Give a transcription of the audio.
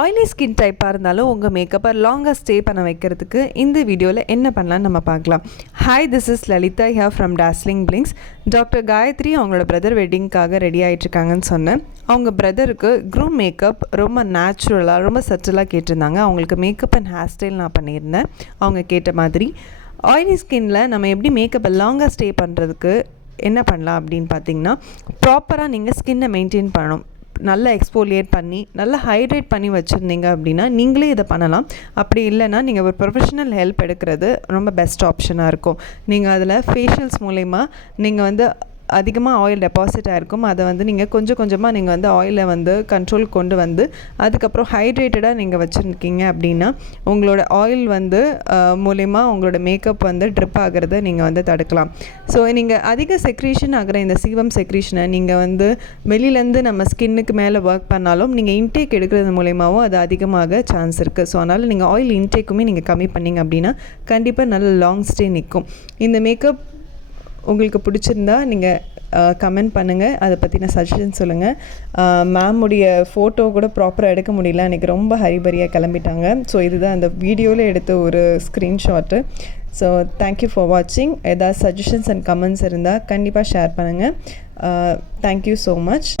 Oily skin டைப்பாக இருந்தாலும் உங்கள் மேக்கப்பை லாங்காக ஸ்டே பண்ண வைக்கிறதுக்கு இந்த வீடியோவில் என்ன பண்ணலான்னு நம்ம பார்க்கலாம். Hi, this is Lalitha here from Dazzling Blings. Doctor Gayathri அவங்களோட பிரதர் வெட்டிங்க்காக ரெடி ஆகிட்ருக்காங்கன்னு சொன்னேன். அவங்க பிரதருக்கு க்ரூம் மேக்கப் ரொம்ப நேச்சுரலாக ரொம்ப சட்டிலாக கேட்டிருந்தாங்க. அவங்களுக்கு மேக்கப் அண்ட் ஹேர் ஸ்டைல் நான் பண்ணியிருந்தேன். அவங்க கேட்ட மாதிரி ஆயிலி ஸ்கின்னில் நம்ம எப்படி மேக்கப்பை லாங்காக ஸ்டே பண்ணுறதுக்கு என்ன பண்ணலாம் அப்படின்னு பார்த்தீங்கன்னா, ப்ராப்பராக நீங்கள் ஸ்கின்னை மெயின்டைன் பண்ணணும். நல்லா எக்ஸ்போலியேட் பண்ணி நல்லா ஹைட்ரேட் பண்ணி வச்சுருந்தீங்க அப்படின்னா நீங்களே இதை பண்ணலாம். அப்படி இல்லைன்னா நீங்கள் ஒரு ப்ரொஃபஷனல் ஹெல்ப் எடுக்கிறது ரொம்ப பெஸ்ட் ஆப்ஷனாக இருக்கும். நீங்கள் அதில் ஃபேஷியல்ஸ் மூலயமா நீங்கள் அதிகமாக ஆயில் டெபாசிட் ஆகிருக்கும். அதை நீங்கள் கொஞ்சம் கொஞ்சமாக நீங்கள் ஆயிலை கண்ட்ரோல் கொண்டு அதுக்கப்புறம் ஹைட்ரேட்டடாக நீங்கள் வச்சுருக்கீங்க அப்படின்னா உங்களோட ஆயில் மூலயமா உங்களோட மேக்கப் ட்ரிப் ஆகிறத நீங்கள் தடுக்கலாம். ஸோ நீங்கள் அதிக செக்ரீஷன் ஆகிற இந்த சீவம் செக்ரீஷனை நீங்கள் வெளியிலேருந்து நம்ம ஸ்கின்னுக்கு மேலே ஒர்க் பண்ணாலும் நீங்கள் இன்டேக் எடுக்கிறது மூலயமாவும் அது அதிகமாக சான்ஸ் இருக்குது. ஸோ அதனால் நீங்கள் ஆயில் இன்டேக்குமே நீங்கள் கம்மி பண்ணிங்க அப்படின்னா கண்டிப்பாக நல்ல லாங் ஸ்டே நிற்கும். இந்த மேக்கப் உங்களுக்கு பிடிச்சிருந்தா நீங்கள் கமெண்ட் பண்ணுங்கள், அதை பற்றின சஜஷன் சொல்லுங்கள். மேமுடைய ஃபோட்டோ கூட ப்ராப்பராக எடுக்க முடியல, அன்றைக்கி ரொம்ப ஹரிபரியாக கிளம்பிட்டாங்க. ஸோ இதுதான் அந்த வீடியோவில் எடுத்த ஒரு ஸ்க்ரீன்ஷாட்டு. ஸோ தேங்க்யூ ஃபார் வாட்சிங். ஏதாவது சஜஷன்ஸ் அண்ட் கமெண்ட்ஸ் இருந்தால் கண்டிப்பாக ஷேர் பண்ணுங்கள். Thank you so much.